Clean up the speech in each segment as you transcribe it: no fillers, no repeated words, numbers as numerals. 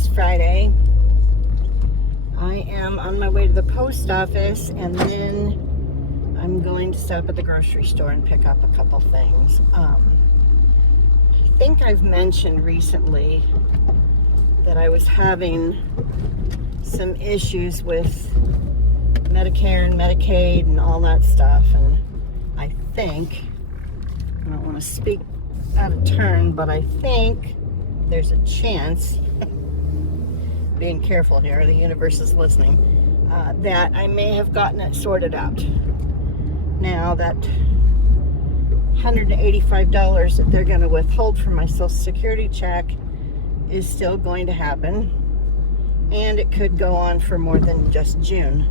is Friday. I am on my way to the post office, and then I'm going to stop at the grocery store and pick up a couple things. I think I've mentioned recently that I was having some issues with Medicare and Medicaid and all that stuff, and I think, I don't want to speak out of turn, but I think there's a chance, being careful here, the universe is listening, that I may have gotten it sorted out. Now that $185 that they're going to withhold from my Social Security check is still going to happen, and it could go on for more than just June.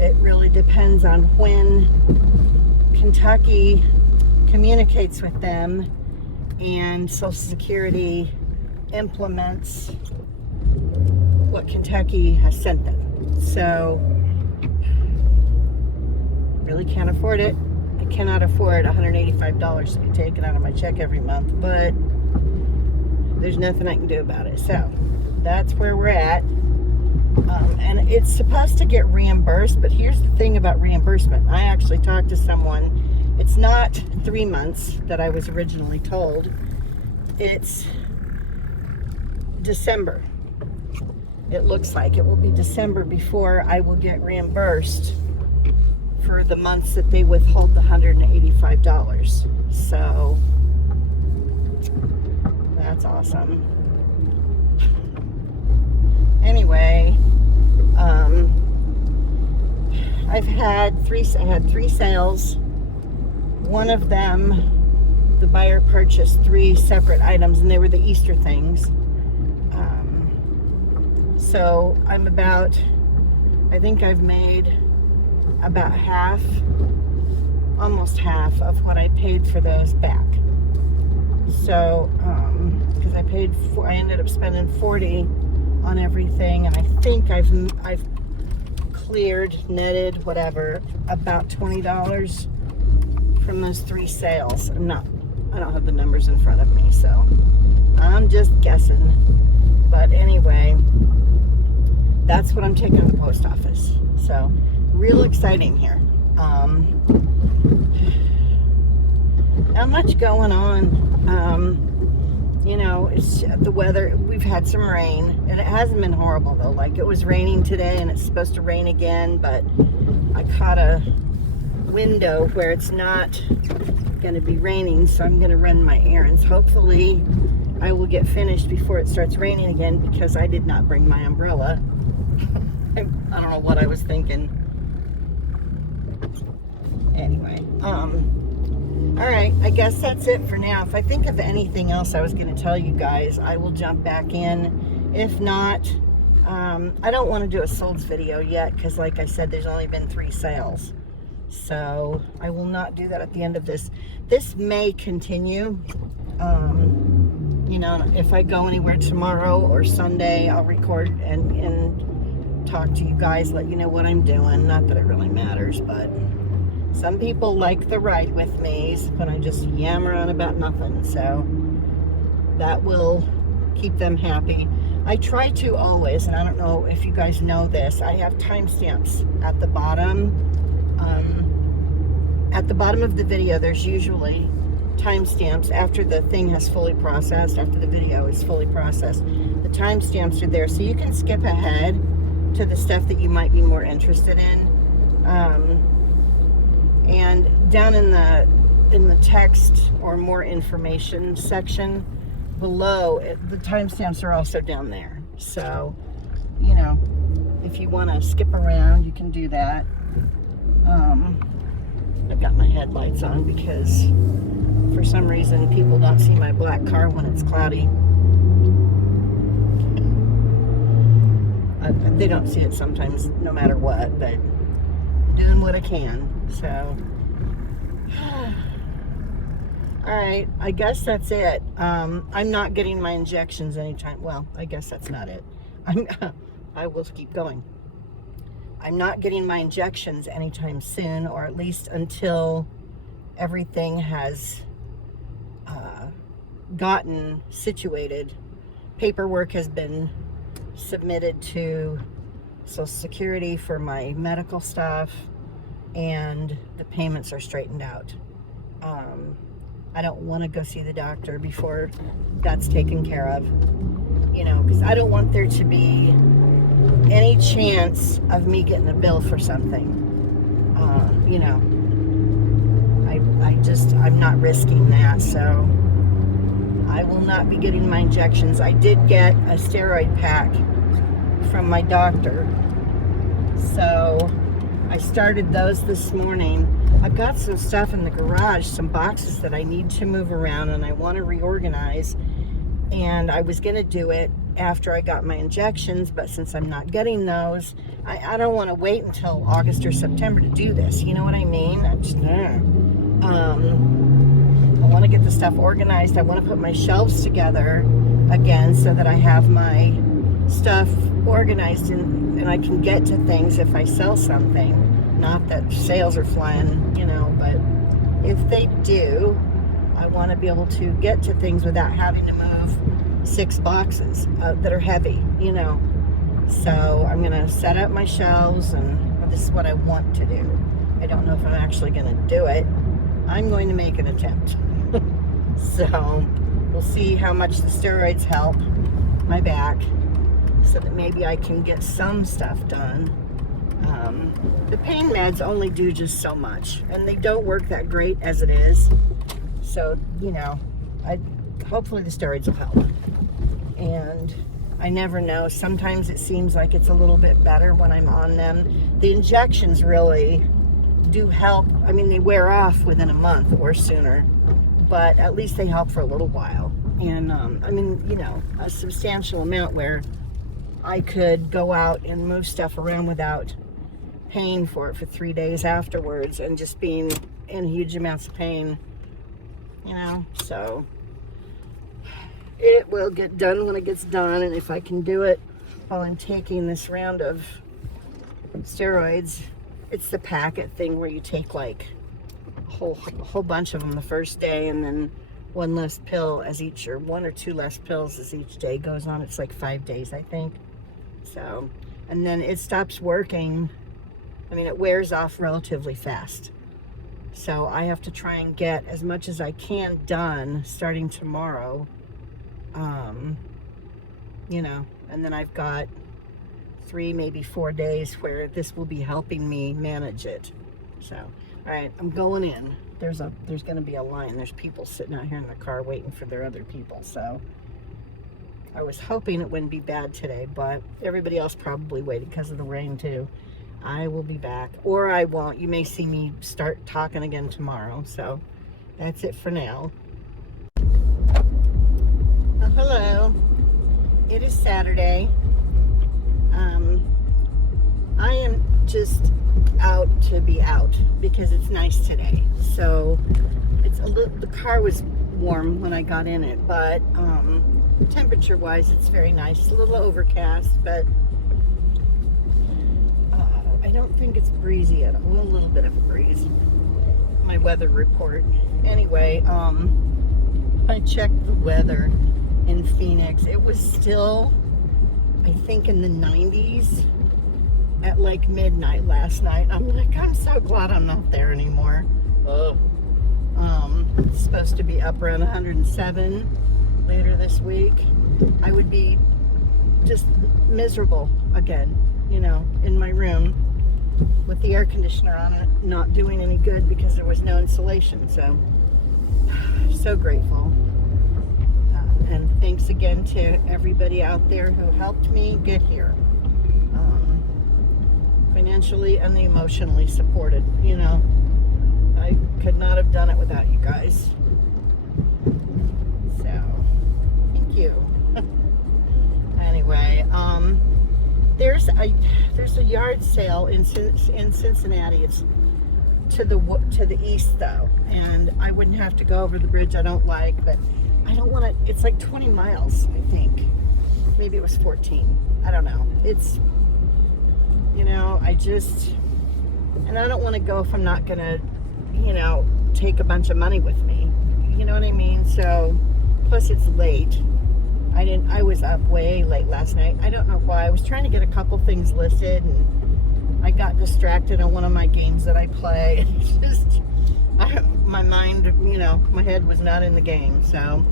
It really depends on when Kentucky communicates with them and Social Security implements what Kentucky has sent them. So, really can't afford it. I cannot afford $185 to be taken out of my check every month, but there's nothing I can do about it. So, that's where we're at. And it's supposed to get reimbursed, but here's the thing about reimbursement. I actually talked to someone. It's not 3 months that I was originally told. It's December. It looks like it will be December before I will get reimbursed for the months that they withhold the $185. So that's awesome. Anyway, I had three sales. One of them, the buyer purchased 3 separate items, and they were the Easter things. So I'm I think I've made about half, almost half of what I paid for those back. So, because I ended up spending $40 on everything, and I think I've cleared, netted, whatever, about $20 from those 3 sales. I don't have the numbers in front of me, so I'm just guessing. But anyway, that's what I'm taking to the post office. So, real exciting here. Not much going on. It's the weather. We've had some rain, and it hasn't been horrible though. Like, it was raining today, and it's supposed to rain again, but I caught a window where it's not going to be raining, so I'm going to run my errands. Hopefully I will get finished before it starts raining again, because I did not bring my umbrella. I don't know what I was thinking. Anyway, all right, I guess that's it for now. If I think of anything else I was going to tell you guys, I will jump back in. If not, I don't want to do a solds video yet, because like I said, there's only been 3 sales. So I will not do that at the end of this. This may continue. If I go anywhere tomorrow or Sunday, I'll record and talk to you guys, let you know what I'm doing. Not that it really matters, but some people like the ride with me when I just yammer on about nothing. So that will keep them happy. I try to always, and I don't know if you guys know this, I have timestamps at the bottom. At the bottom of the video, there's usually timestamps after the thing has fully processed, after the video is fully processed. The timestamps are there, so you can skip ahead to the stuff that you might be more interested in. And down in the text or more information section below, the timestamps are also down there. So, if you want to skip around, you can do that. I've got my headlights on because for some reason people don't see my black car when it's cloudy. They don't see it sometimes no matter what, but doing what I can. So alright, I guess that's it. I'm not getting my injections anytime. Well, I guess that's not it. I will keep going. I'm not getting my injections anytime soon, or at least until everything has gotten situated. Paperwork has been submitted to Social Security for my medical stuff, and the payments are straightened out. I don't want to go see the doctor before that's taken care of, because I don't want there to be any chance of me getting a bill for something. I'm not risking that, so I will not be getting my injections. I did get a steroid pack from my doctor, so I started those this morning. I've got some stuff in the garage, some boxes that I need to move around, and I want to reorganize, and I was going to do it after I got my injections, but since I'm not getting those, I don't want to wait until August or September to do this. You know what I mean? I want to get the stuff organized. I want to put my shelves together again so that I have my stuff organized and I can get to things if I sell something. Not that sales are flying, but if they do, I want to be able to get to things without having to move 6 boxes that are heavy, So I'm going to set up my shelves, and this is what I want to do. I don't know if I'm actually going to do it. I'm going to make an attempt. So we'll see how much the steroids help my back so that maybe I can get some stuff done. The pain meds only do just so much, and they don't work that great as it is. So, hopefully the steroids will help. And I never know. Sometimes it seems like it's a little bit better when I'm on them. The injections really do help. I mean, they wear off within a month or sooner, but at least they help for a little while. And a substantial amount where I could go out and move stuff around without paying for it for 3 days afterwards and just being in huge amounts of pain, so it will get done when it gets done. And if I can do it while I'm taking this round of steroids, it's the packet thing where you take like a whole bunch of them the first day, and then one less pill as each, or 1 or 2 less pills as each day goes on. It's like 5 days, I think. So, and then it stops working. I mean, it wears off relatively fast. So I have to try and get as much as I can done starting tomorrow. And then I've got 3, maybe 4 days where this will be helping me manage it. So, all right, I'm going in. There's going to be a line. There's people sitting out here in the car waiting for their other people. So I was hoping it wouldn't be bad today, but everybody else probably waited because of the rain too. I will be back, or I won't. You may see me start talking again tomorrow. So that's it for now. Hello. It is Saturday. I am just out to be out because it's nice today. So it's the car was warm when I got in it, but temperature wise it's very nice. A little overcast, but I don't think it's breezy at all. A little bit of a breeze. My weather report. Anyway, I checked the weather in Phoenix. It was still, I think, in the 90s at like midnight last night. I'm like, I'm so glad I'm not there anymore. Oh. It's supposed to be up around 107 later this week. I would be just miserable again, in my room with the air conditioner on, not doing any good because there was no insulation. So grateful. And thanks again to everybody out there who helped me get here. Financially and emotionally supported, I could not have done it without you guys. So, thank you. Anyway, there's a yard sale in Cincinnati. It's to the east though, and I wouldn't have to go over the bridge I don't like, but I don't want to. It's like 20 miles, I think. Maybe it was 14. I don't know. It's, and I don't want to go if I'm not going to, take a bunch of money with me. You know what I mean? So, plus it's late. I was up way late last night. I don't know why. I was trying to get a couple things listed, and I got distracted on one of my games that I play. It's just, my mind, my head was not in the game. So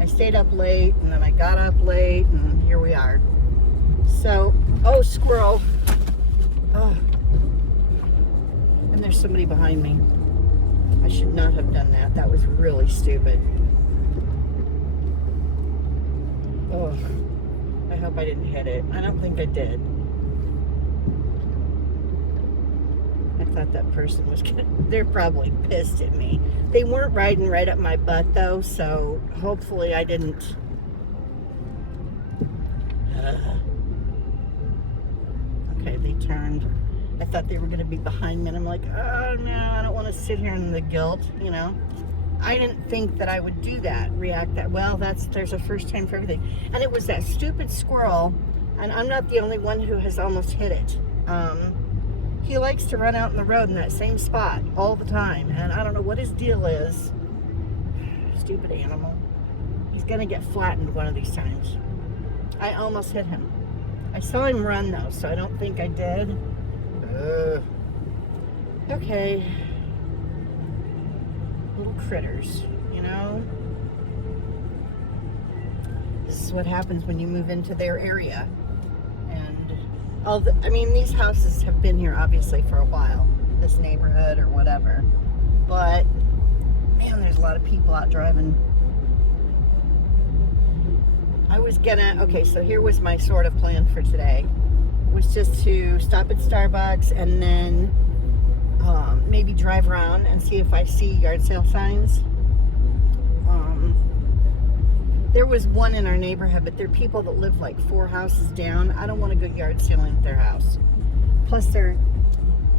I stayed up late, and then I got up late, and here we are. So, oh, squirrel. Oh. And there's somebody behind me. I should not have done that. That was really stupid. Oh, I hope I didn't hit it. I don't think I did. I thought that person was they're probably pissed at me. They weren't riding right up my butt though, so hopefully I didn't. Okay, they turned. I thought they were going to be behind me, and I'm like, oh no, I don't want to sit here in the guilt, I didn't think that I would do that, react that well. There's a first time for everything. And it was that stupid squirrel, and I'm not the only one who has almost hit it. He likes to run out in the road in that same spot all the time, and I don't know what his deal is. Stupid animal. He's going to get flattened one of these times. I almost hit him. I saw him run though, so I don't think I did. Okay. Little critters, This is what happens when you move into their area. And these houses have been here obviously for a while, this neighborhood or whatever. But man, there's a lot of people out driving. Okay, so here was my sort of plan for today. Was just to stop at Starbucks and then maybe drive around and see if I see yard sale signs. There was one in our neighborhood, but they're people that live like 4 houses down. I don't want to go yard selling at their house. Plus they're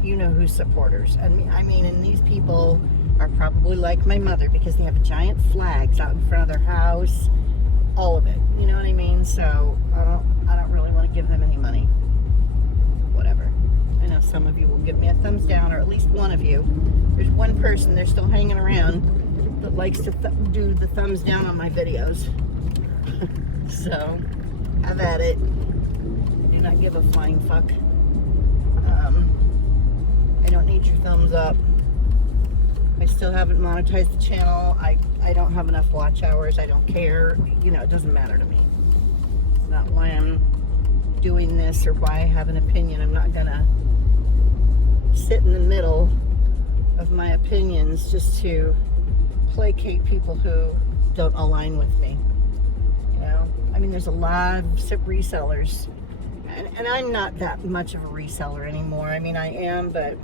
who supporters. And these people are probably like my mother because they have giant flags out in front of their house. All of it. You know what I mean? So I don't really want to give them any money. Whatever. I know some of you will give me a thumbs down, or at least one of you. There's one person, they're still hanging around, that likes to do the thumbs down on my videos. So, have at it. Do not give a flying fuck. I don't need your thumbs up. I still haven't monetized the channel. I don't have enough watch hours. I don't care. It doesn't matter to me. It's not why I'm doing this or why I have an opinion. I'm not gonna sit in the middle of my opinions just to placate people who don't align with me. There's a lot of resellers, and I'm not that much of a reseller anymore. I am, but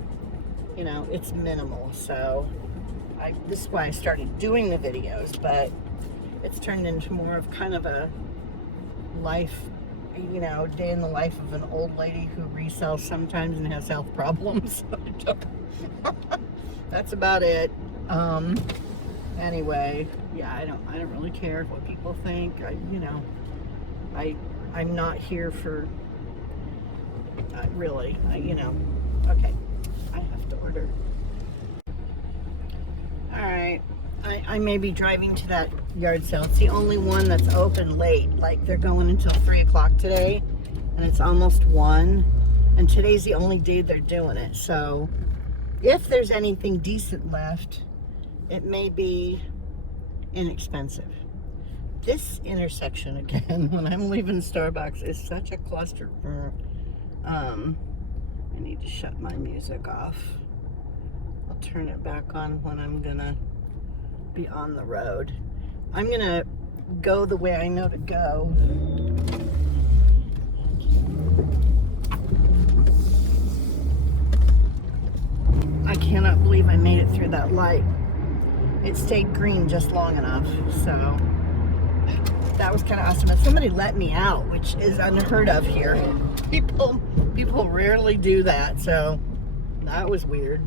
it's minimal. So this is why I started doing the videos, but it's turned into more of kind of a life, day in the life of an old lady who resells sometimes and has health problems. That's about it. Anyway, yeah, I don't really care what people think. I'm not here for really, okay, I have to order. All right, I may be driving to that yard sale. It's the only one that's open late. Like, they're going until 3 o'clock today, and it's almost 1, and today's the only day they're doing it. So if there's anything decent left, it may be inexpensive. This intersection again, when I'm leaving Starbucks, is such a cluster. I need to shut my music off. I'll turn it back on when I'm gonna be on the road. I'm gonna go the way I know to go. I cannot believe I made it through that light. It stayed green just long enough, so that was kind of awesome. And somebody let me out, which is unheard of here. People rarely do that, so that was weird.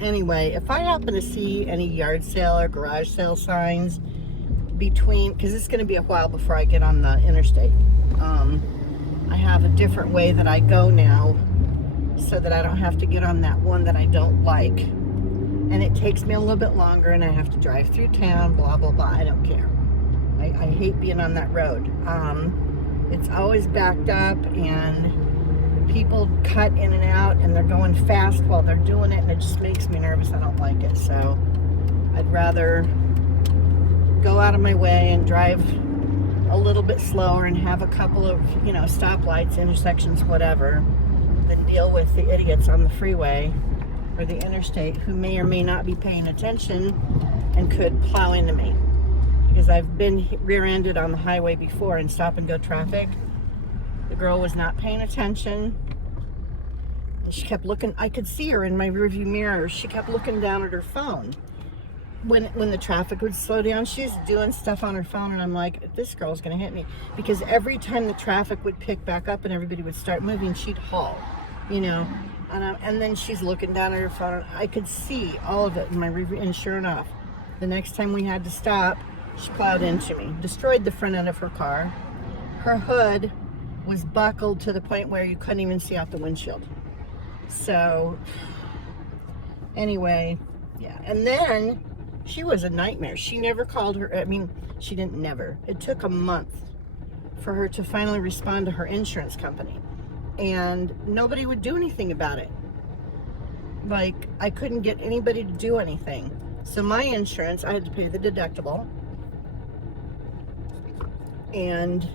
Anyway, if I happen to see any yard sale or garage sale signs because it's going to be a while before I get on the interstate. I have a different way that I go now so that I don't have to get on that one that I don't like. And it takes me a little bit longer, and I have to drive through town, blah, blah, blah. I don't care. I hate being on that road. It's always backed up, and people cut in and out, and they're going fast while they're doing it, and it just makes me nervous. I don't like it. So I'd rather go out of my way and drive a little bit slower and have a couple of, stoplights, intersections, whatever, than deal with the idiots on the freeway or the interstate who may or may not be paying attention and could plow into me. Because I've been rear-ended on the highway before in stop-and-go traffic. The girl was not paying attention. She kept looking. I could see her in my rearview mirror. She kept looking down at her phone. When the traffic would slow down, she's doing stuff on her phone, and I'm like, this girl's gonna hit me. Because every time the traffic would pick back up and everybody would start moving, she'd haul, and then she's looking down at her phone, and I could see all of it in my review. And sure enough, the next time we had to stop, she plowed into me, destroyed the front end of her car. Her hood was buckled to the point where you couldn't even see out the windshield. So anyway, yeah. And then she was a nightmare. She never called her. She didn't never. It took a month for her to finally respond to her insurance company. And nobody would do anything about it. Like, I couldn't get anybody to do anything. So my insurance, I had to pay the deductible. And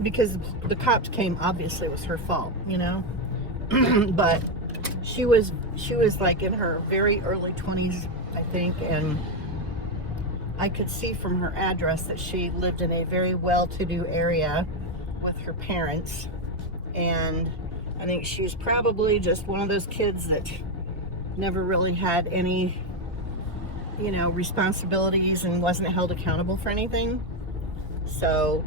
because the cops came, obviously it was her fault, But she was like in her very early 20s, I think, and I could see from her address that she lived in a very well-to-do area with her parents, and I think she was probably just one of those kids that never really had any, responsibilities and wasn't held accountable for anything. So,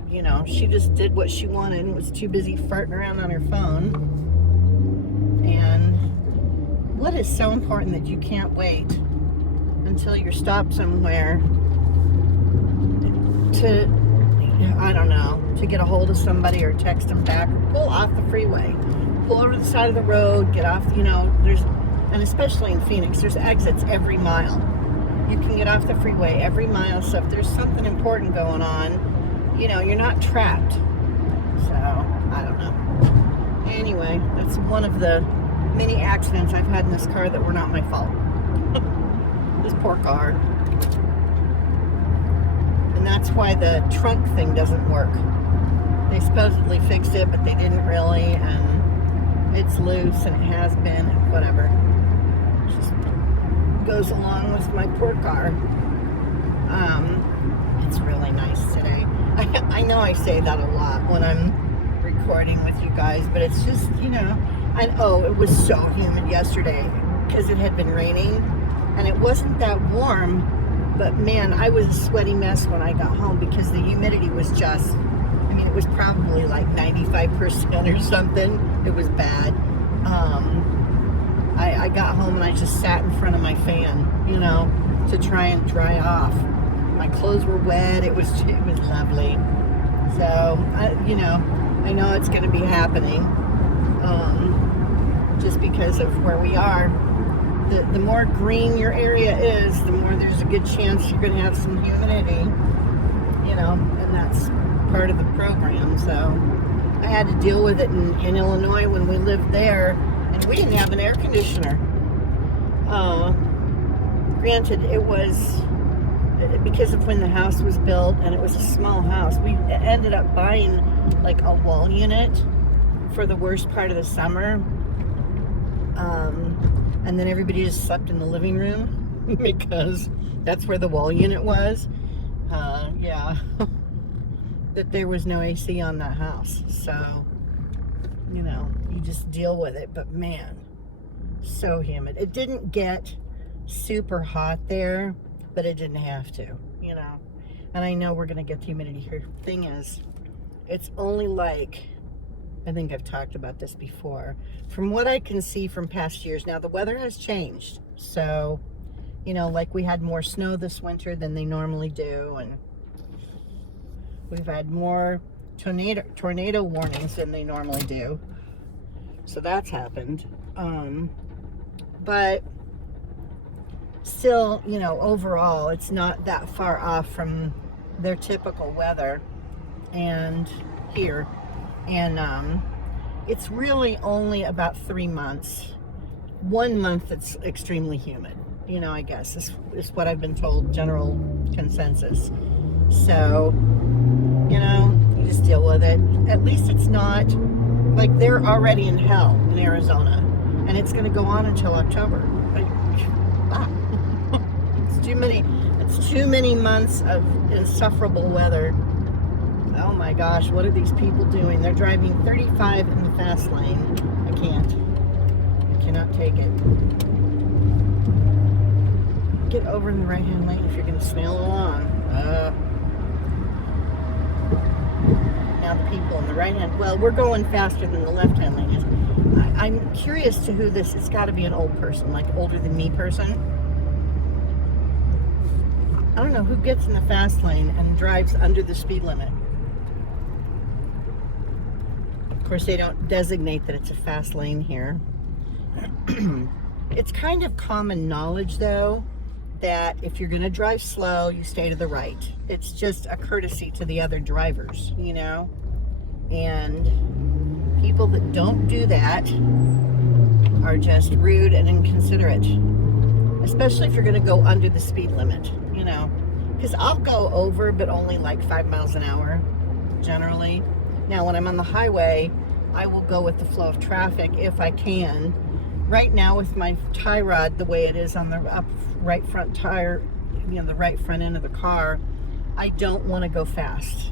she just did what she wanted and was too busy farting around on her phone. And what is so important that you can't wait until you're stopped somewhere to get a hold of somebody or text them back, or pull off the freeway, pull over to the side of the road, get off, and especially in Phoenix, there's exits every mile. You can get off the freeway every mile, so if there's something important going on, you're not trapped. So, I don't know. Anyway, that's one of the many accidents I've had in this car that were not my fault. This poor car. And that's why the trunk thing doesn't work. They supposedly fixed it, but they didn't really, and it's loose, and it has been, whatever. Just goes along with my poor car. It's really nice today. I know I say that a lot when I'm recording with you guys, but it's just, it was so humid yesterday because it had been raining, and it wasn't that warm, but man, I was a sweaty mess when I got home because the humidity was just, it was probably like 95% or something. It was bad. I got home and I just sat in front of my fan, to try and dry off. My clothes were wet. It was lovely. So, I know it's going to be happening, just because of where we are. The more green your area is, the more there's a good chance you're going to have some humidity, and that's part of the program. So I had to deal with it in Illinois when we lived there, and we didn't have an air conditioner. Granted, it was because of when the house was built, and it was a small house. We ended up buying like a wall unit for the worst part of the summer, and then everybody just slept in the living room because that's where the wall unit was. That there was no AC on that house, so you just deal with it. But man, so humid. It didn't get super hot there, but it didn't have to, and I know we're gonna get the humidity here. Thing is, it's only like, I think I've talked about this before, from what I can see from past years. Now the weather has changed, so like we had more snow this winter than they normally do, and we've had more tornado warnings than they normally do, so that's happened. But still, overall, it's not that far off from their typical weather and here. And it's really only about 3 months. 1 month it's extremely humid, I guess is what I've been told, general consensus. So, you just deal with it. At least it's not like they're already in hell in Arizona, and it's going to go on until October. It's too many months of insufferable weather. Oh my gosh, what are these people doing? They're driving 35 in the fast lane. I cannot take it. Get over in the right-hand lane if you're going to snail along. Now the people in the right-hand, well, we're going faster than the left-hand lane is. I'm curious to who this, it's got to be an old person, like older than me person. I don't know who gets in the fast lane and drives under the speed limit. Of course, they don't designate that it's a fast lane here. It's kind of common knowledge, though, that if you're going to drive slow, you stay to the right. It's just a courtesy to the other drivers, And people that don't do that are just rude and inconsiderate. Especially if you're going to go under the speed limit, Because I'll go over, but only like 5 miles an hour, generally. Now, when I'm on the highway, I will go with the flow of traffic if I can. Right now, with my tie rod the way it is on the right front tire, the right front end of the car, I don't want to go fast,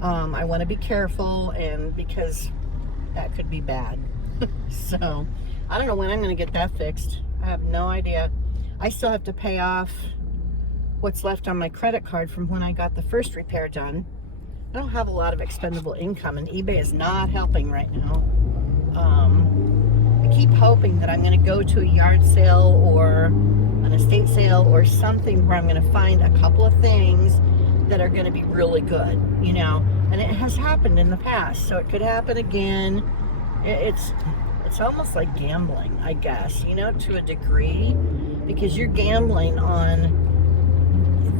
I want to be careful, and because that could be bad. So, I don't know when I'm going to get that fixed. I have no idea. I still have to pay off what's left on my credit card from when I got the first repair done. I don't have a lot of expendable income, and eBay is not helping right now. I keep hoping that I'm going to go to a yard sale or an estate sale or something where I'm going to find a couple of things that are going to be really good, and it has happened in the past, so it could happen again. It's almost like gambling, I guess, to a degree, because you're gambling on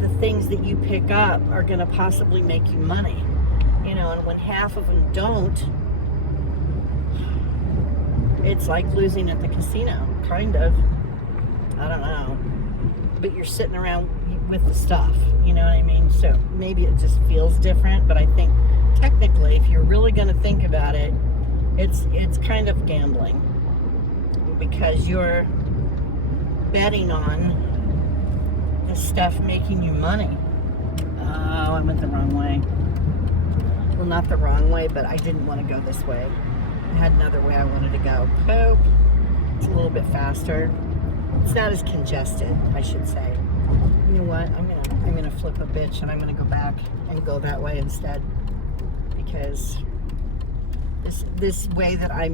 the things that you pick up are going to possibly make you money, and when half of them don't, it's like losing at the casino, kind of. I don't know, but you're sitting around with the stuff, you know what I mean? So maybe it just feels different, but I think technically, if you're really going to think about it, it's kind of gambling, because you're betting on the stuff making you money. Oh, I went the wrong way. Well, not the wrong way, but I didn't want to go this way. I had another way I wanted to go. Poop. It's a little bit faster. It's not as congested, I should say. You know what? I'm gonna flip a bitch, and I'm gonna go back and go that way instead, because this way that I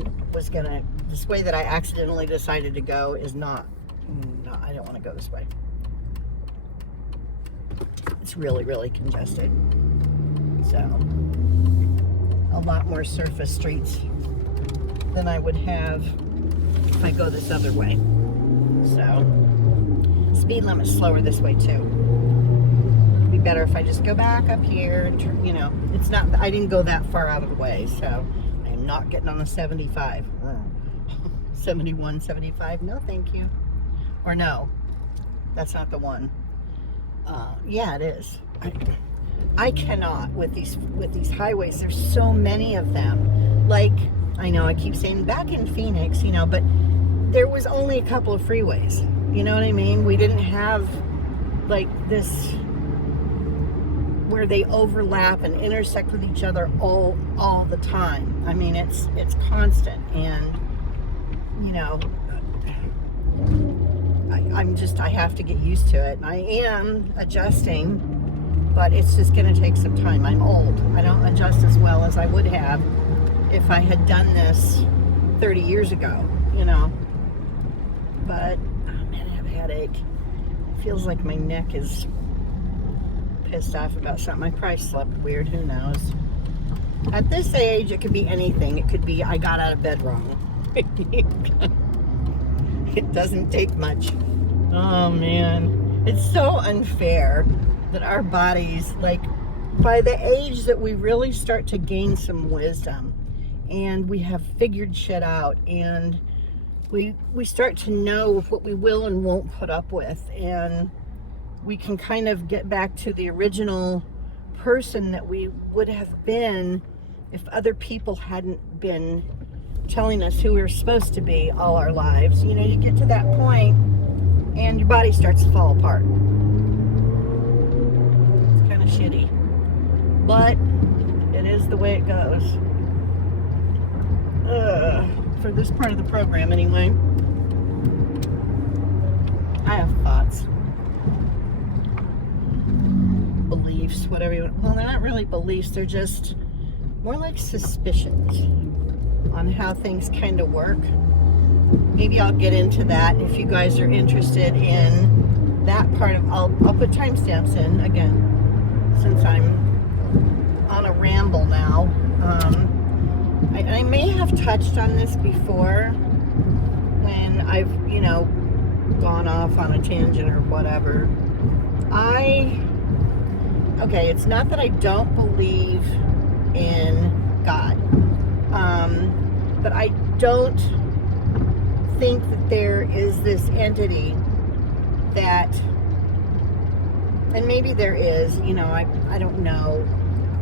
accidentally decided to go is not. No, I don't want to go this way. It's really, really congested. So, a lot more surface streets than I would have if I go this other way. So, speed limit's slower this way too. It'd be better if I just go back up here and it's not, I didn't go that far out of the way, so I am not getting on the 75. 71, 75, no thank you. Or no, that's not the one. Yeah, it is. I cannot with these highways. There's so many of them. Like, I know I keep saying back in Phoenix, but there was only a couple of freeways. You know what I mean? We didn't have like this where they overlap and intersect with each other all the time. I mean, it's constant, and I have to get used to it. I am adjusting, but it's just going to take some time. I'm old. I don't adjust as well as I would have if I had done this 30 years ago, But, oh man, I have a headache. It feels like my neck is pissed off about something. I probably slept weird. Who knows? At this age, it could be anything. It could be I got out of bed wrong. It doesn't take much. Oh man, it's so unfair that our bodies, like by the age that we really start to gain some wisdom and we have figured shit out, and we start to know what we will and won't put up with, and we can kind of get back to the original person that we would have been if other people hadn't been telling us who we were supposed to be all our lives. You know, you get to that point and your body starts to fall apart. It's kind of shitty, but it is the way it goes. For this part of the program anyway. I have thoughts, beliefs, whatever you want. Well, they're not really beliefs, they're just more like suspicions on how things kind of work. Maybe I'll get into that if you guys are interested in that part of. I'll put timestamps in again since I'm on a ramble now. I may have touched on this before when I've, you know, gone off on a tangent or whatever. Okay, it's not that I don't believe in God, but I don't think that there is this entity that, and maybe there is, you know, I don't know.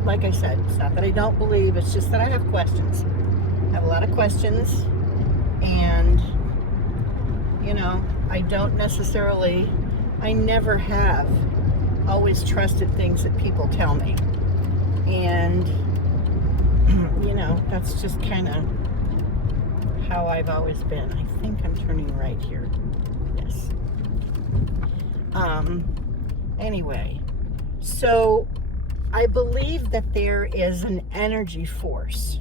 Like I said, it's not that I don't believe, it's just that I have questions. I have a lot of questions, and, you know, I don't necessarily, I never have always trusted things that people tell me. And, you know, that's just kind of how I've always been. I think I'm turning right here. Yes. Anyway, so I believe that there is an energy force,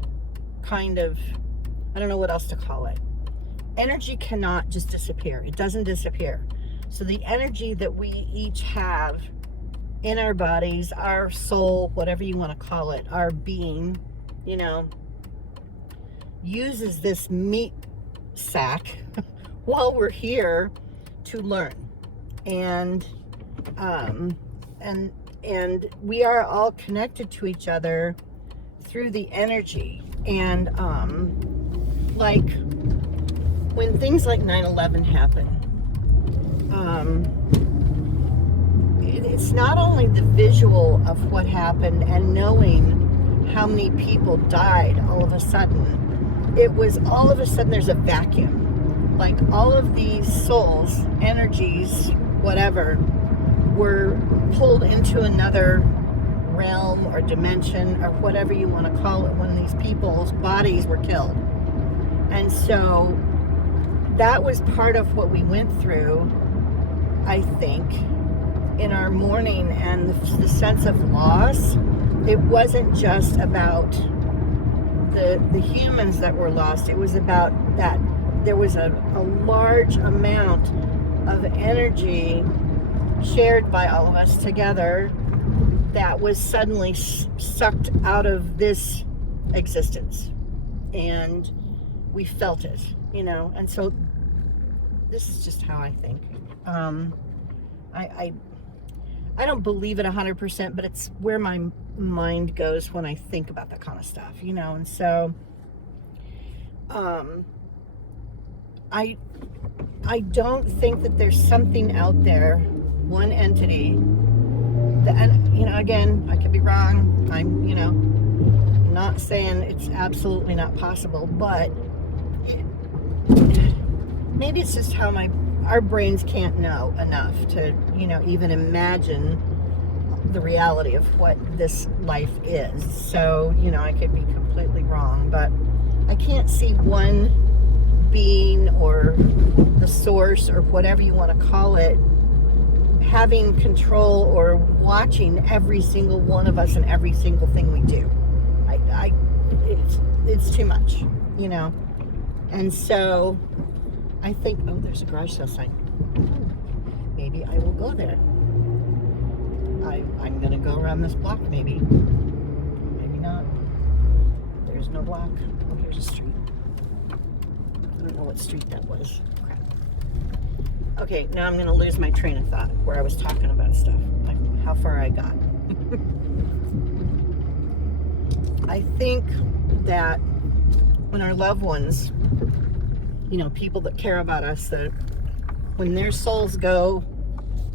kind of, I don't know what else to call it. Energy cannot just disappear. It doesn't disappear. So the energy that we each have in our bodies, our soul, whatever you want to call it, our being, you know, uses this meat sack while we're here to learn. And we are all connected to each other through the energy. And like when things like 9/11 happen, it's not only the visual of what happened and knowing how many people died all of a sudden. It was all of a sudden there's a vacuum. Like all of these souls, energies, whatever, were pulled into another realm or dimension or whatever you want to call it when these people's bodies were killed. And so that was part of what we went through, I think, in our mourning and the sense of loss. It wasn't just about the humans that were lost. It was about that there was a large amount of energy shared by all of us together that was suddenly sucked out of this existence, and we felt it, you know. And so this is just how I think. I don't believe it 100%, but it's where my mind goes when I think about that kind of stuff, you know. And so I don't think that there's something out there, one entity that, and you know, again, I could be wrong. I'm, you know, not saying it's absolutely not possible, but maybe it's just how our brains can't know enough to, you know, even imagine the reality of what this life is. So, you know, I could be completely wrong, but I can't see one being or the source or whatever you want to call it having control or watching every single one of us and every single thing we do. It's too much, you know. And so I think, oh, there's a garage sale sign. Maybe I will go there. I'm gonna go around this block, maybe. Maybe not. There's no block. Oh, here's a street. I don't know what street that was. Crap. Okay, now I'm gonna lose my train of thought where I was talking about stuff. how far I got. I think that when our loved ones, people that care about us, that when their souls go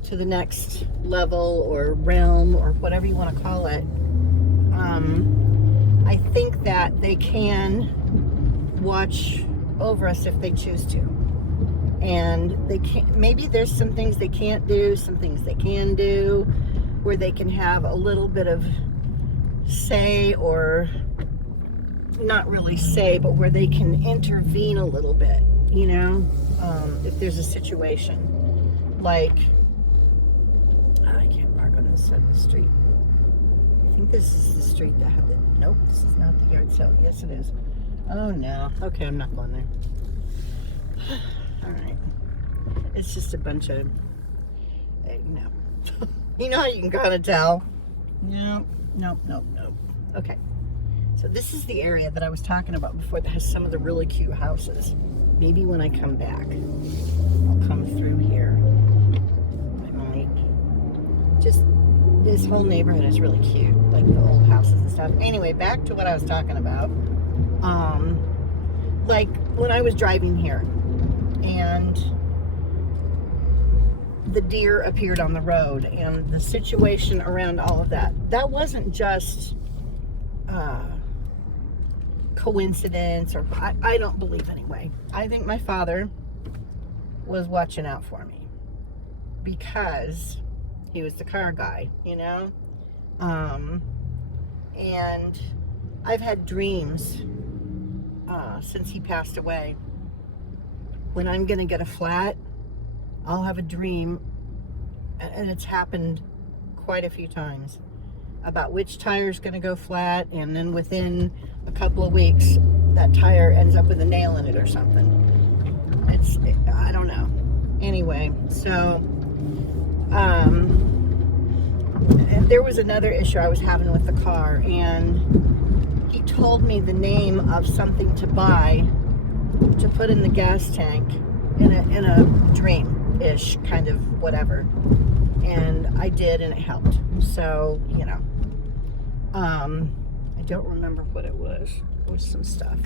to the next level or realm or whatever you want to call it, I think that they can watch over us if they choose to. And they can't, maybe there's some things they can't do, some things they can do, where they can have a little bit of say, or not really say, but where they can intervene a little bit, if there's a situation. Like, I can't park on this side of the street. I think this is the street that had the, nope, this is not the yard sale. Yes, it is. Oh, no. Okay, I'm not going there. All right. It's just a bunch of, you know how you can kind of tell? No. Okay. So this is the area that I was talking about before that has some of the really cute houses. Maybe when I come back, I'll come through here. I might. Just, this whole neighborhood is really cute, like the old houses and stuff. Anyway, back to what I was talking about. Like when I was driving here and the deer appeared on the road and the situation around all of that, that wasn't just coincidence, or I don't believe anyway. I think my father was watching out for me because he was the car guy, and I've had dreams since he passed away. When I'm gonna get a flat, I'll have a dream, and it's happened quite a few times, about which tire's gonna go flat, and then within a couple of weeks that tire ends up with a nail in it or something. I don't know. Anyway, so there was another issue I was having with the car, and he told me the name of something to buy to put in the gas tank in a dream-ish kind of whatever, and I did, and it helped. So I don't remember what it was. It was some stuff.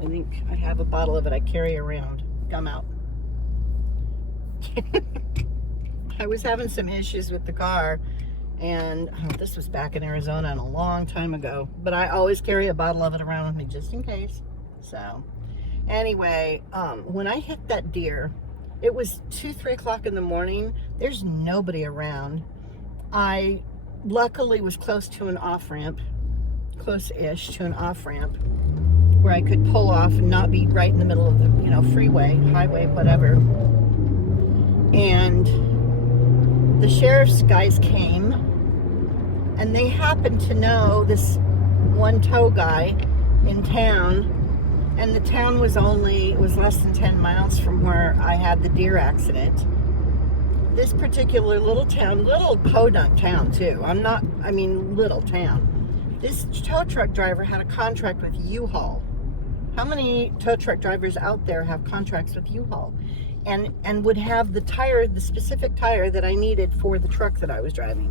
I think I have a bottle of it I carry around. Gum out. I was having some issues with the car, and this was back in Arizona and a long time ago, but I always carry a bottle of it around with me just in case. So anyway, when I hit that deer, it was 2-3 o'clock in the morning. There's nobody around. I luckily was close to an off-ramp, close-ish to an off-ramp, where I could pull off and not be right in the middle of the, freeway, highway, whatever. And the sheriff's guys came, and they happened to know this one tow guy in town, and the town was less than 10 miles from where I had the deer accident. This particular little town, little podunk town too. Little town. This tow truck driver had a contract with U-Haul. How many tow truck drivers out there have contracts with U-Haul? And would have the specific tire that I needed for the truck that I was driving.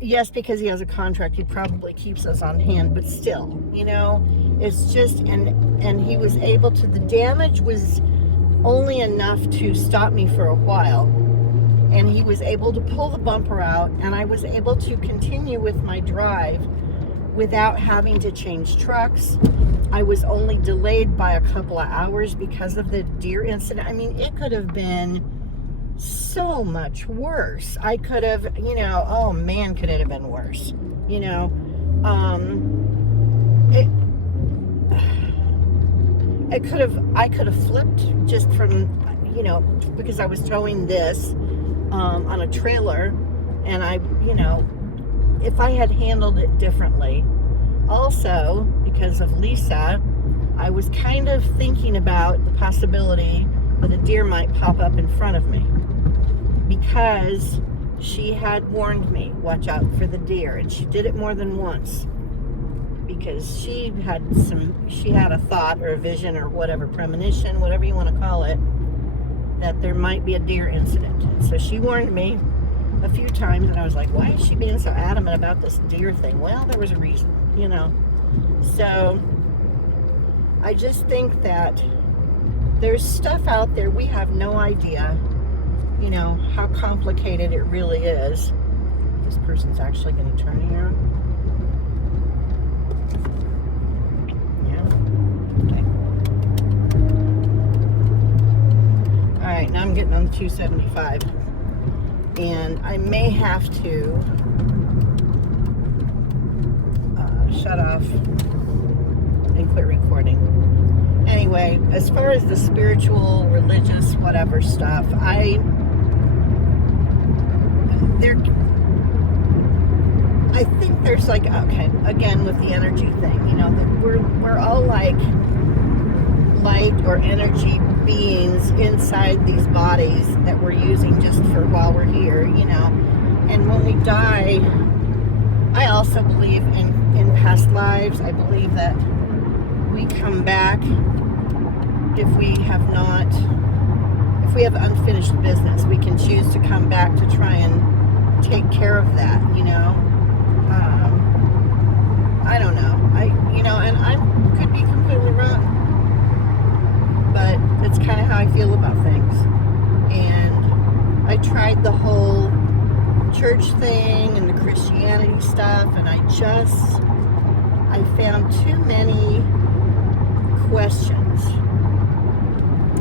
Yes, because he has a contract, he probably keeps us on hand, but still, it's just, and he was able to, the damage was only enough to stop me for a while, and he was able to pull the bumper out, and I was able to continue with my drive without having to change trucks. I was only delayed by a couple of hours because of the deer incident. It could have been so much worse. I could have, oh man, could it have been worse? I could have flipped just from, because I was towing this on a trailer, and if I had handled it differently. Also, because of Lisa, I was kind of thinking about the possibility that a deer might pop up in front of me, because she had warned me, watch out for the deer, and she did it more than once, because she had a thought or a vision or whatever, premonition, whatever you want to call it, that there might be a deer incident. So she warned me, a few times, and I was like, why is she being so adamant about this deer thing? Well, there was a reason, So I just think that there's stuff out there we have no idea, how complicated it really is. This person's actually going to turn here. Yeah. Okay. All right, now I'm getting on the 275. And I may have to shut off and quit recording. Anyway, as far as the spiritual, religious, whatever stuff, I think there's like, okay, again with the energy thing, that we're all like light or energy beings inside these bodies that we're using just for while we're here, and when we die, I also believe in past lives. I believe that we come back if we have unfinished business. We can choose to come back to try and take care of that, I don't know. And I could be completely wrong, but it's kind of how I feel about things. And I tried the whole church thing and the Christianity stuff, and I found too many questions.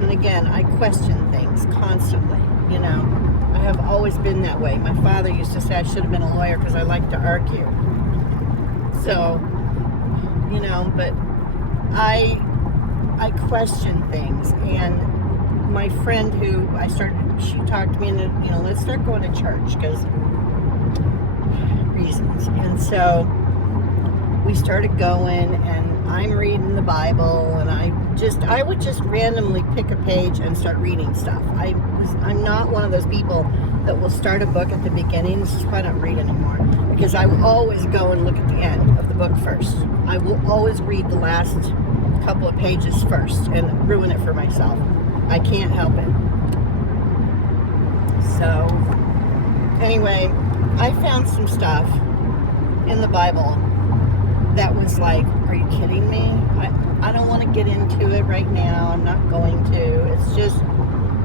And again, I question things constantly, I have always been that way. My father used to say I should have been a lawyer because I like to argue. So, but I question things. And my friend she talked to me into, let's start going to church because reasons. And so we started going, and I'm reading the Bible, and I would just randomly pick a page and start reading stuff. I'm not one of those people that will start a book at the beginning. This is why I don't read anymore, because I will always go and look at the end of the book first. I will always read the last couple of pages first and ruin it for myself. I can't help it. So anyway, I found some stuff in the Bible that was like, are you kidding me? I don't want to get into it right now. I'm not going to. It's just,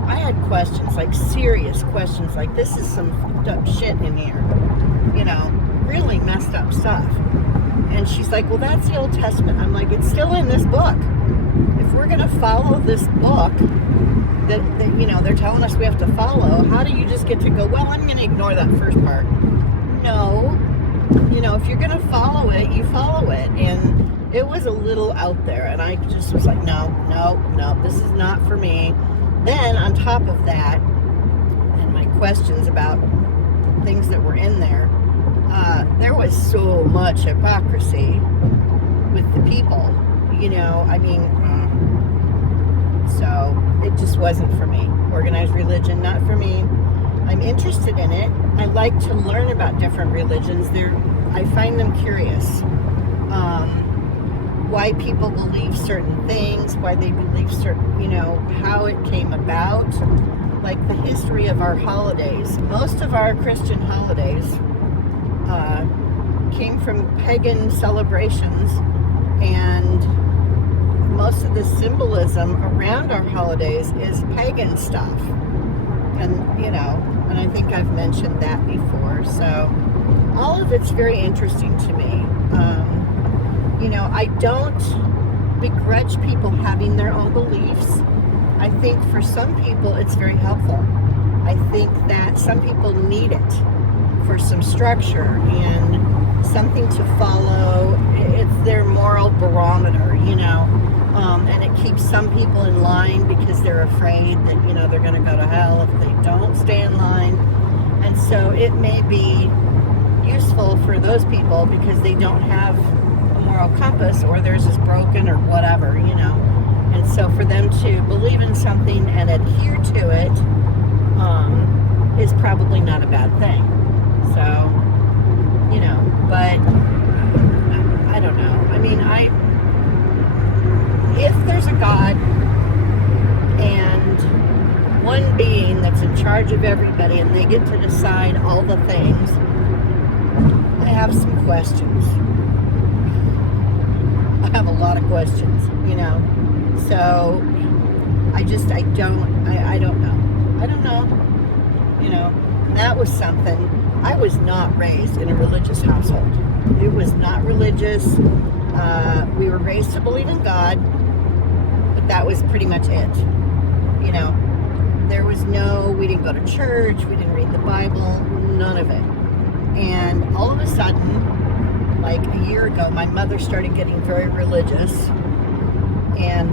I had questions, like serious questions, like this is some fucked up shit in here. Really messed up stuff. And she's like, well, that's the Old Testament. I'm like, it's still in this book. If we're going to follow this book that they're telling us we have to follow, how do you just get to go, well, I'm going to ignore that first part? No. If you're going to follow it, you follow it. And it was a little out there. And I just was like, no, this is not for me. Then on top of that, and my questions about things that were in there, there was so much hypocrisy with the people, so it just wasn't for me. Organized religion, not for me. I'm interested in it. I like to learn about different religions. I find them curious. Why people believe certain things, why they believe certain, how it came about, like the history of our holidays. Most of our Christian holidays came from pagan celebrations, and most of the symbolism around our holidays is pagan stuff. And, and I think I've mentioned that before. So all of it's very interesting to me. I don't begrudge people having their own beliefs. I think for some people it's very helpful. I think that some people need it for some structure and something to follow. It's their moral barometer, and it keeps some people in line because they're afraid that, they're going to go to hell if they don't stay in line. And so it may be useful for those people because they don't have a moral compass, or theirs is broken or whatever, And so for them to believe in something and adhere to it is probably not a bad thing. So, but I don't know. I mean, if there's a God and one being that's in charge of everybody and they get to decide all the things, I have some questions. I have a lot of questions, you know. So I don't know. I don't know. You know, that was something. I was not raised in a religious household. It was not religious. We were raised to believe in God, but that was pretty much it. You know, there was we didn't go to church, we didn't read the Bible, none of it. And all of a sudden, like a year ago, my mother started getting very religious. And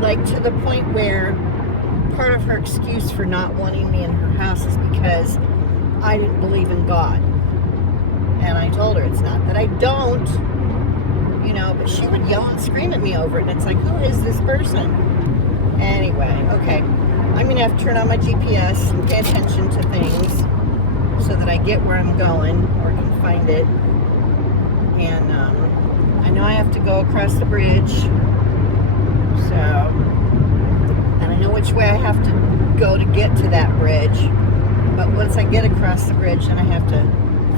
like to the point where part of her excuse for not wanting me in her house is because I didn't believe in God. And I told her it's not that I don't, you know, but she would yell and scream at me over it. And it's like, who is this person? Anyway, okay. I'm going to have to turn on my GPS and pay attention to things so that I get where I'm going or can find it. And I know I have to go across the bridge. So, and I know which way I have to go to get to that bridge. But once I get across the bridge, then I have to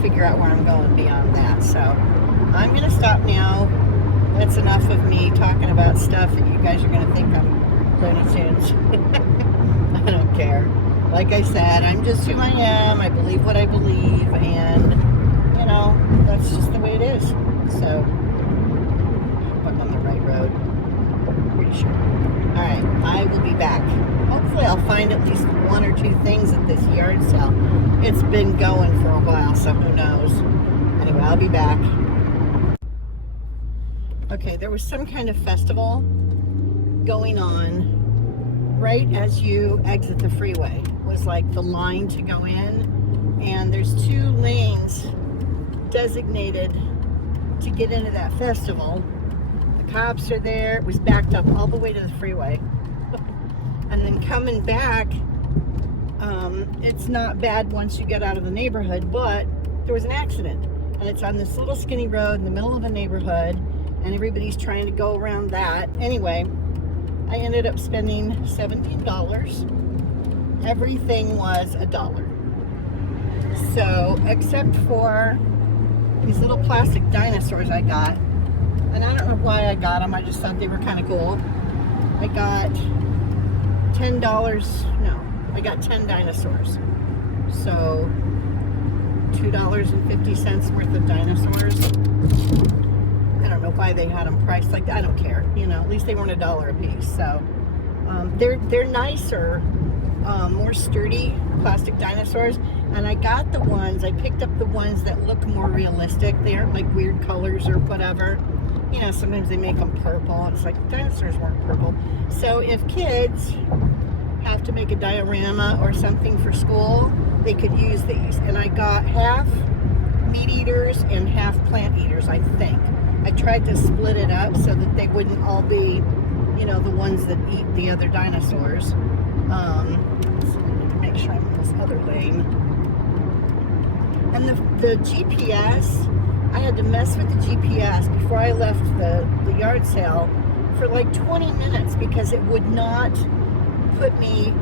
figure out where I'm going beyond that. So, I'm going to stop now. That's enough of me talking about stuff that you guys are going to think I'm Looney Tunes. I don't care. Like I said, I'm just who I am. I believe what I believe. And, you know, that's just the way it is. So, I'm on the right road. Pretty sure. Alright, I will be back. Hopefully I'll find at least one or two things at this yard sale. It's been going for a while, so who knows. Anyway, I'll be back. Okay, there was some kind of festival going on right as you exit the freeway. It was like the line to go in, and there's 2 lanes designated to get into that festival. The cops are there. It was backed up all the way to the freeway. And then coming back, it's not bad once you get out of the neighborhood, but there was an accident. And it's on this little skinny road in the middle of a neighborhood, and everybody's trying to go around that. Anyway, I ended up spending $17. Everything was $1. So, except for these little plastic dinosaurs I got. And I don't know why I got them. I just thought they were kind of cool. I got $10. No, I got 10 dinosaurs. So, $2.50 worth of dinosaurs. I don't know why they had them priced like that. I don't care. You know, at least they weren't $1 a piece. So, they're nicer, more sturdy plastic dinosaurs. And I got I picked up the ones that look more realistic. They aren't like weird colors or whatever. You know, sometimes they make them purple. It's like dinosaurs weren't purple. So if kids have to make a diorama or something for school, they could use these. And I got half meat eaters and half plant eaters, I think. I tried to split it up so that they wouldn't all be, you know, the ones that eat the other dinosaurs. So make sure I'm in this other lane. And the GPS, I had to mess with the GPS before I left the yard sale for like 20 minutes because it would not put me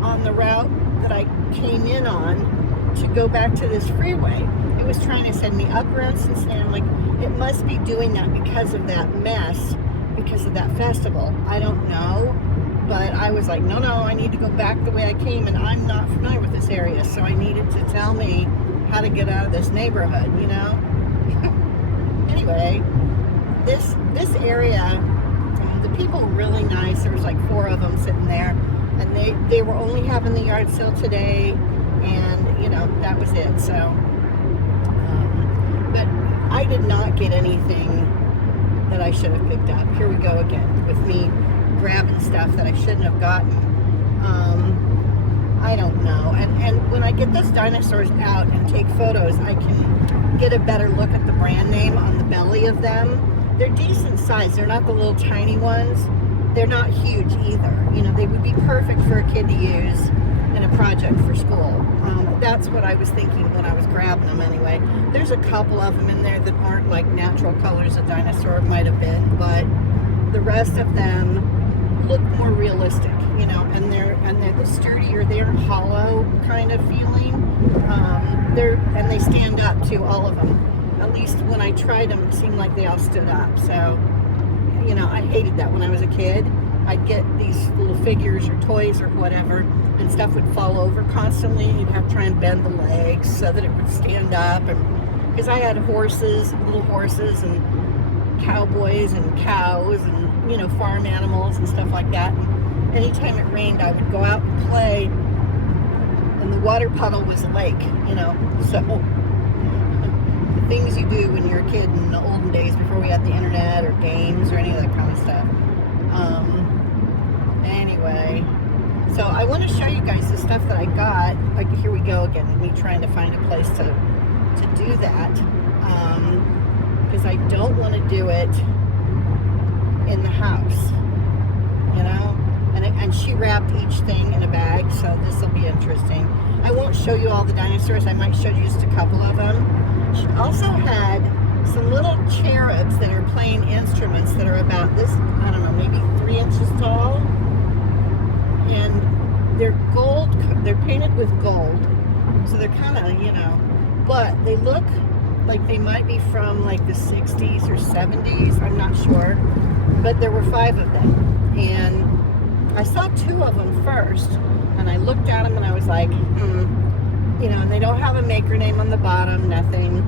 on the route that I came in on to go back to this freeway. It was trying to send me up around Cincinnati. I'm like, it must be doing that because of that mess, because of that festival. I don't know, but I was like, no, I need to go back the way I came, and I'm not familiar with this area, so I needed to tell me how to get out of this neighborhood, you know? Anyway, this area, the people were really nice. There was like 4 of them sitting there, and they were only having the yard sale today, and you know, that was it. So, but I did not get anything that I should have picked up. Here we go again with me grabbing stuff that I shouldn't have gotten. I don't know. And when I get those dinosaurs out and take photos, I can get a better look at the brand name on the belly of them. They're decent size. They're not the little tiny ones. They're not huge either. You know, they would be perfect for a kid to use in a project for school. That's what I was thinking when I was grabbing them anyway. There's a couple of them in there that aren't like natural colors a dinosaur might have been, but the rest of them look more realistic, you know, and they're the sturdier, they're hollow kind of feeling. They stand up to all of them. At least when I tried them, it seemed like they all stood up. So, you know, I hated that when I was a kid. I'd get these little figures or toys or whatever, and stuff would fall over constantly. You'd have to try and bend the legs so that it would stand up. And because I had horses, little horses, and cowboys and cows, and, you know, farm animals and stuff like that. And anytime it rained, I would go out and play, and the water puddle was a lake, you know. So the things you do when you're a kid in the olden days before we had the internet or games or any of that kind of stuff. Anyway, so I want to show you guys the stuff that I got. Like, here we go again, me trying to find a place to do that, because I don't want to do it in the house, you know. And she wrapped each thing in a bag, so this will be interesting. I won't show you all the dinosaurs. I might show you just a couple of them. She also had some little cherubs that are playing instruments that are about this, I don't know, maybe 3 inches tall. And they're gold, they're painted with gold. So they're kind of, you know, but they look like they might be from like the 60s or 70s, I'm not sure. But there were 5 of them. And I saw 2 of them first, and I looked at them and I was like, you know, and they don't have a maker name on the bottom, nothing.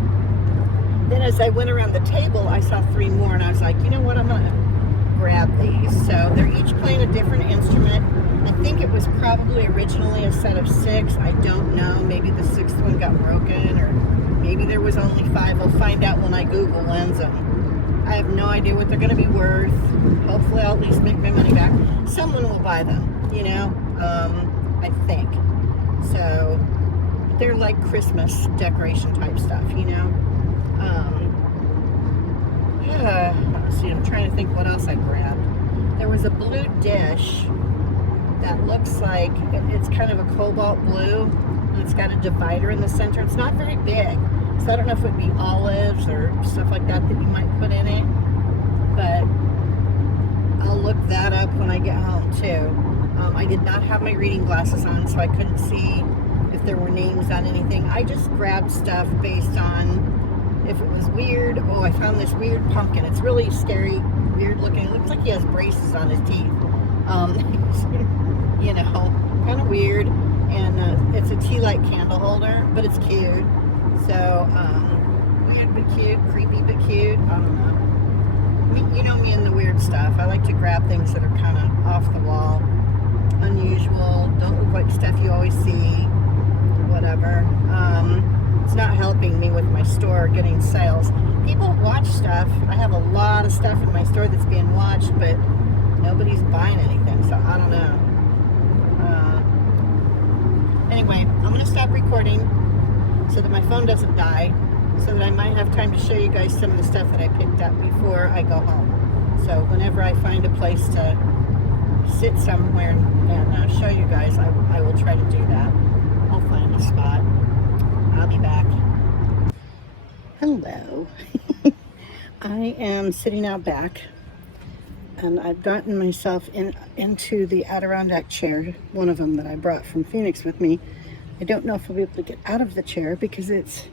Then as I went around the table, I saw 3 more, and I was like, you know what, I'm gonna grab these. So they're each playing a different instrument. I think it was probably originally a set of 6. I don't know. Maybe the 6th one got broken, or maybe there was only 5. I'll find out when I Google lens them. I have no idea what they're going to be worth. Hopefully I'll at least make my money back. Someone will buy them, you know, I think. So they're like Christmas decoration type stuff, you know. Let's see, I'm trying to think what else I grabbed. There was a blue dish that looks like it's kind of a cobalt blue, and it's got a divider in the center. It's not very big, so I don't know if it would be olives or stuff like that you might put in it, but I'll look that up when I get home too. I did not have my reading glasses on, so I couldn't see if there were names on anything. I just grabbed stuff based on if it was weird. Oh, I found this weird pumpkin. It's really scary, weird looking. It looks like he has braces on his teeth. You know, kind of weird. And it's a tea light candle holder, but it's cute. So, weird but cute, creepy but cute. I don't know. I mean, you know me and the weird stuff. I like to grab things that are kind of off the wall, unusual, don't look like stuff you always see, whatever. It's not helping me with my store getting sales. People watch stuff. I have a lot of stuff in my store that's being watched, but nobody's buying anything, so I don't know. Anyway, I'm going to stop recording so that my phone doesn't die, so that I might have time to show you guys some of the stuff that I picked up before I go home. So whenever I find a place to sit somewhere and show you guys, I will try to do that. I'll find a spot. I'll be back. Hello. I am sitting out back, and I've gotten myself into the Adirondack chair, one of them that I brought from Phoenix with me. I don't know if I'll be able to get out of the chair because it's,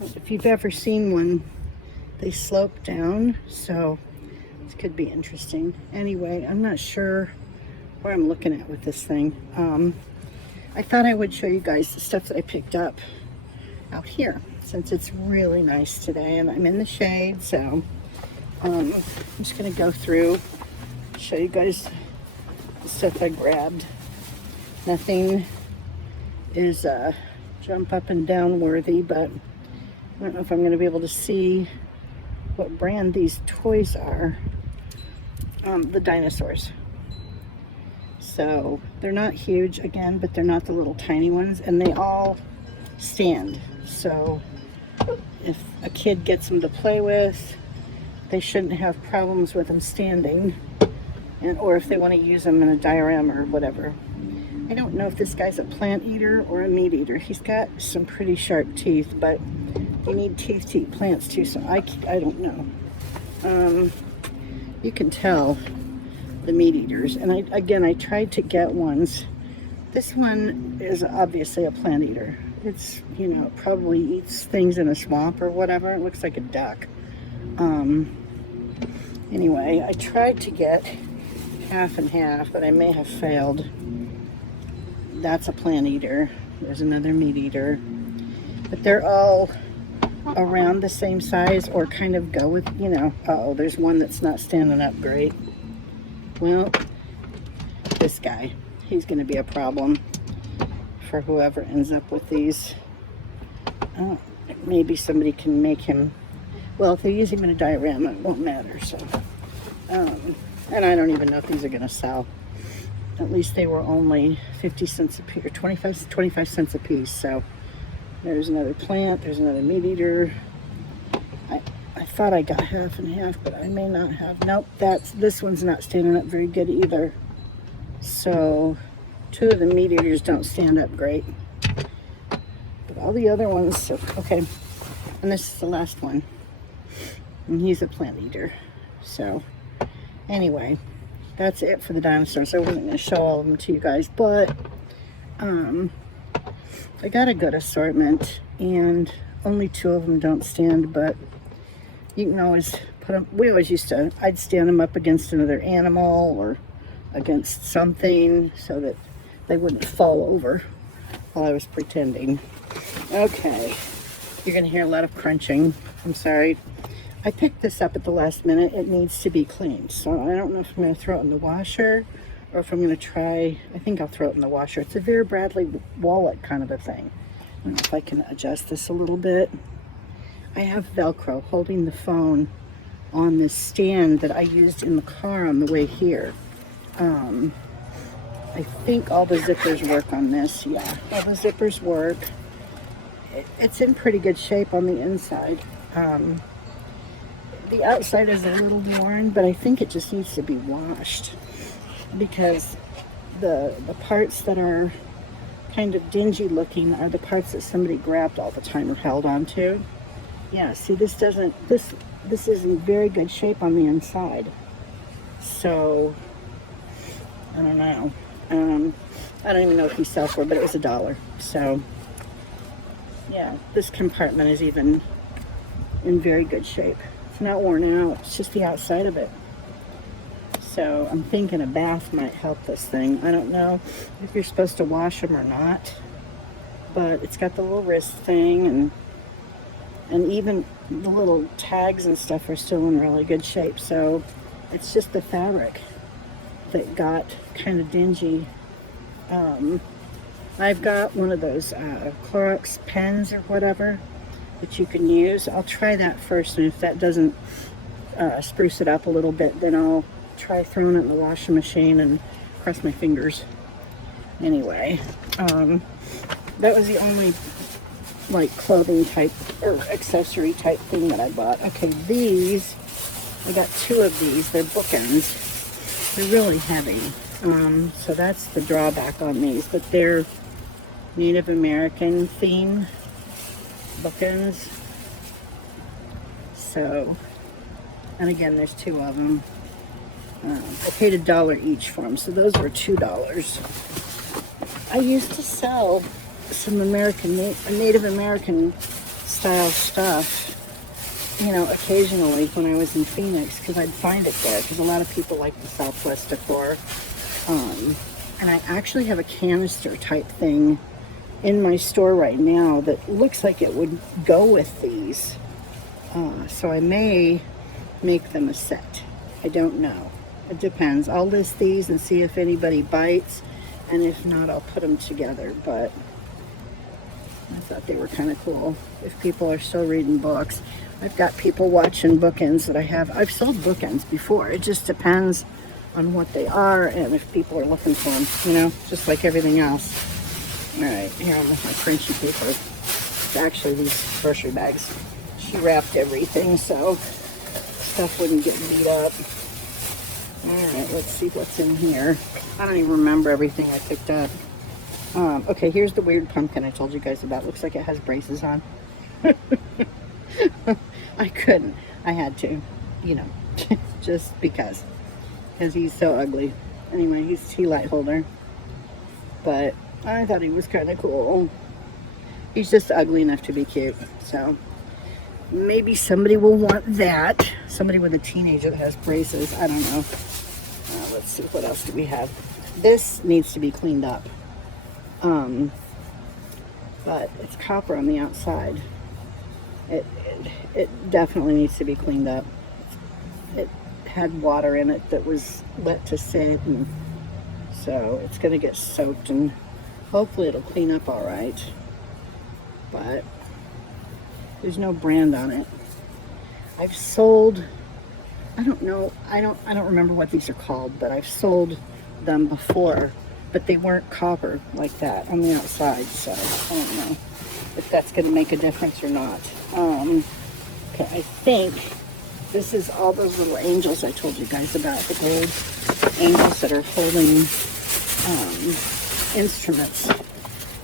if you've ever seen one, they slope down, so this could be interesting. Anyway, I'm not sure what I'm looking at with this thing. I thought I would show you guys the stuff that I picked up out here, since it's really nice today and I'm in the shade. So I'm just gonna go through, show you guys the stuff I grabbed. Nothing is jump up and down worthy, but I don't know if I'm gonna be able to see what brand these toys are. The dinosaurs. So they're not huge again, but they're not the little tiny ones, and they all stand. So if a kid gets them to play with, they shouldn't have problems with them standing, or if they want to use them in a diorama or whatever. I don't know if this guy's a plant eater or a meat eater. He's got some pretty sharp teeth, but you need teeth to eat plants too, so I don't know. You can tell the meat eaters. And I tried to get ones. This one is obviously a plant eater. It's, you know, it probably eats things in a swamp or whatever. It looks like a duck. Anyway, I tried to get half and half, but I may have failed. That's a plant eater. There's another meat eater. But they're all around the same size, or kind of go with, you know, uh-oh, there's one that's not standing up great. Well, this guy, he's going to be a problem for whoever ends up with these. Oh, maybe somebody can make him, well, if they use him in a diorama, it won't matter. So, and I don't even know if these are going to sell. At least they were only 50 cents a piece, or 25 cents a piece. So there's another plant, there's another meat eater. I thought I got half and half, but I may not have. Nope, this one's not standing up very good either. So 2 of the meat eaters don't stand up great. But all the other ones, so, okay. And this is the last one. And he's a plant eater. So anyway, that's it for the dinosaurs. I wasn't going to show all of them to you guys, but I got a good assortment, and only 2 of them don't stand, but you can always put them, I'd stand them up against another animal or against something so that they wouldn't fall over while I was pretending. Okay, you're going to hear a lot of crunching. I'm sorry. I picked this up at the last minute. It needs to be cleaned, so I don't know if I'm going to throw it in the washer or if I'm going to try, I think I'll throw it in the washer. It's a Vera Bradley wallet kind of a thing. I don't know if I can adjust this a little bit. I have Velcro holding the phone on this stand that I used in the car on the way here. I think all the zippers work on this. Yeah, all the zippers work. It's in pretty good shape on the inside. The outside is a little worn, but I think it just needs to be washed, because the parts that are kind of dingy looking are the parts that somebody grabbed all the time or held onto. Yeah, see, this is in very good shape on the inside. So I don't know. I don't even know if he sells for, but it was $1. So yeah, this compartment is even in very good shape. It's not worn out, it's just the outside of it. So I'm thinking a bath might help this thing. I don't know if you're supposed to wash them or not, but it's got the little wrist thing, and even the little tags and stuff are still in really good shape. So it's just the fabric that got kind of dingy. I've got one of those Clorox pens or whatever that you can use. I'll try that first, and if that doesn't spruce it up a little bit, then I'll try throwing it in the washing machine and cross my fingers. Anyway, that was the only like clothing type or accessory type thing that I bought. Okay, these, I got 2 of these. They're bookends. They're really heavy. So that's the drawback on these, but they're Native American theme bookends. So, and again, there's 2 of them. I paid $1 each for them, so those were $2. I used to sell some Native American style stuff, you know, occasionally when I was in Phoenix, because I'd find it there, because a lot of people like the Southwest decor. And I actually have a canister type thing in my store right now that looks like it would go with these. So I may make them a set. I don't know. It depends. I'll list these and see if anybody bites, and if not, I'll put them together. But I thought they were kind of cool if people are still reading books. I've got people watching bookends that I have. I've sold bookends before. It just depends on what they are and if people are looking for them, you know, just like everything else. All right, here I'm with my crunchy paper. It's actually these grocery bags. She wrapped everything so stuff wouldn't get beat up. All right, let's see what's in here. I don't even remember everything I picked up. Okay, here's the weird pumpkin I told you guys about. Looks like it has braces on. I couldn't. I had to, you know, just because. because he's so ugly. Anyway, he's a tea light holder, but I thought he was kind of cool. He's just ugly enough to be cute, so maybe somebody will want that. Somebody with a teenager that has braces. I don't know. Let's see, what else do we have? This needs to be cleaned up. But it's copper on the outside. It definitely needs to be cleaned up. It had water in it that was wet to sit, and so it's going to get soaked, and hopefully it'll clean up all right. But there's no brand on it. I've sold, I don't know, I don't remember what these are called, but I've sold them before, but they weren't copper like that on the outside, so I don't know if that's going to make a difference or not. Okay, I think this is all those little angels I told you guys about, the gold angels that are holding instruments,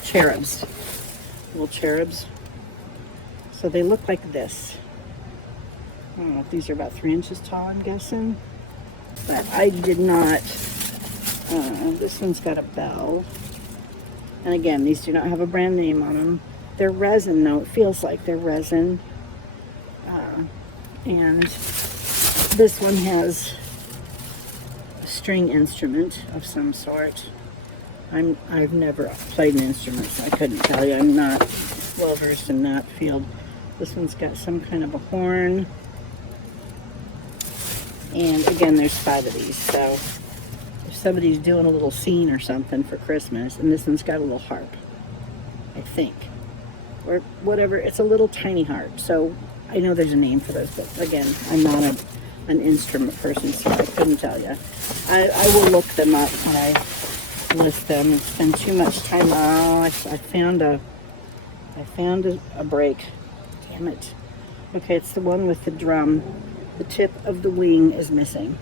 cherubs, little cherubs. So they look like this. I don't know if these are about 3 inches tall, I'm guessing, but I did not. This one's got a bell, and again, these do not have a brand name on them. They're resin though, it feels like they're resin. And this one has a string instrument of some sort. I've never played an instrument, so I couldn't tell you. I'm not well versed in that field. This one's got some kind of a horn. And again, there's 5 of these, so if somebody's doing a little scene or something for Christmas, and this one's got a little harp, I think, or whatever. It's a little tiny harp, so I know there's a name for those, but again, I'm not an instrument person, so I couldn't tell you. I will look them up when I list them and spend too much time. Oh, I found a break. Damn it. Okay, it's the one with the drum. The tip of the wing is missing.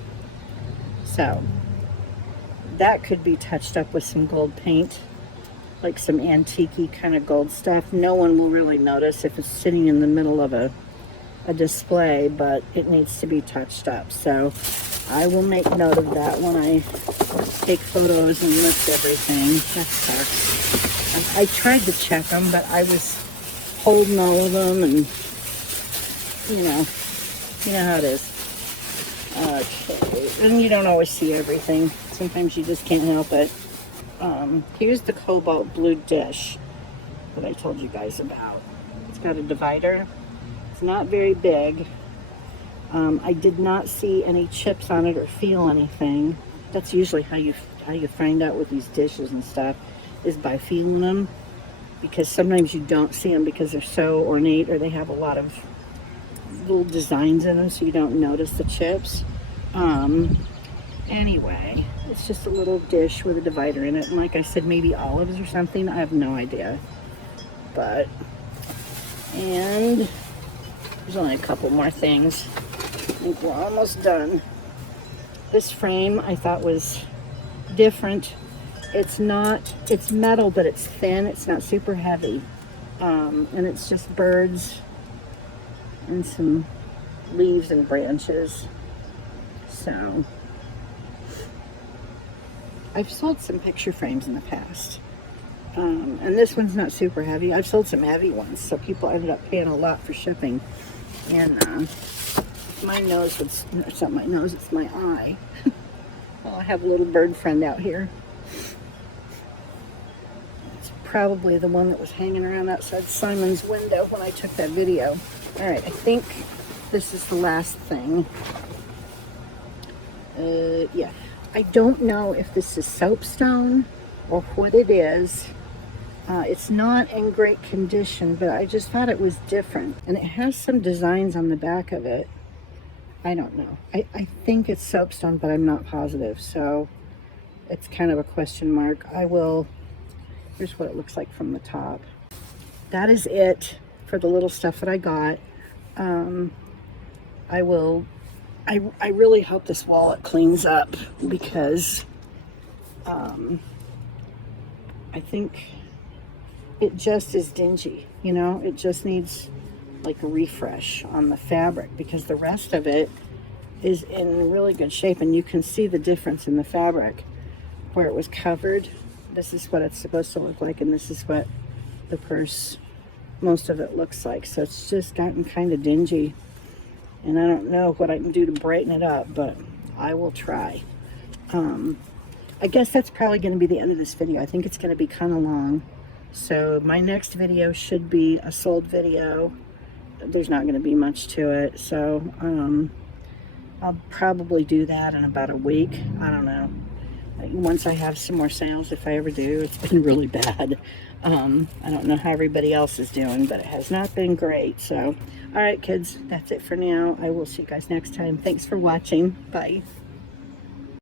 So that could be touched up with some gold paint, like some antique-y kind of gold stuff. No one will really notice if it's sitting in the middle of a display, but it needs to be touched up. So I will make note of that when I take photos and list everything. That sucks. I tried to check them, but I was holding all of them, and you know how it is. Okay, and you don't always see everything. Sometimes you just can't help it. Here's the cobalt blue dish that I told you guys about. It's got a divider. It's not very big. I did not see any chips on it or feel anything. That's usually how you find out with these dishes and stuff, is by feeling them, because sometimes you don't see them because they're so ornate, or they have a lot of little designs in them, so you don't notice the chips. Anyway, it's just a little dish with a divider in it, and like I said, maybe olives or something. I have no idea. And there's only a couple more things. I think we're almost done. This frame I thought was different. It's metal, but it's thin. It's not super heavy. And it's just birds and some leaves and branches. So I've sold some picture frames in the past. And this one's not super heavy. I've sold some heavy ones, so people ended up paying a lot for shipping. And my nose it's not my nose, it's my eye. Well, I have a little bird friend out here. It's probably the one that was hanging around outside Simon's window when I took that video. All right, I think this is the last thing. Yeah, I don't know if this is soapstone or what it is. It's not in great condition, but I just thought it was different. And it has some designs on the back of it. I don't know. I think it's soapstone, but I'm not positive. So it's kind of a question mark. Here's what it looks like from the top. That is it for the little stuff that I got. I really hope this wallet cleans up, because I think it just is dingy, it just needs like a refresh on the fabric, because the rest of it is in really good shape, and you can see the difference in the fabric where it was covered. This is what it's supposed to look like, and this is what the purse, most of it looks like. So it's just gotten kind of dingy, and I don't know what I can do to brighten it up, but I will try. I guess that's probably going to be the end of this video. I think it's going to be kind of long. So my next video should be a sold video. There's not going to be much to it. So I'll probably do that in about a week. I don't know. Once I have some more sales, if I ever do. It's been really bad. I don't know how everybody else is doing, but it has not been great. So, all right, kids, that's it for now. I will see you guys next time. Thanks for watching. Bye.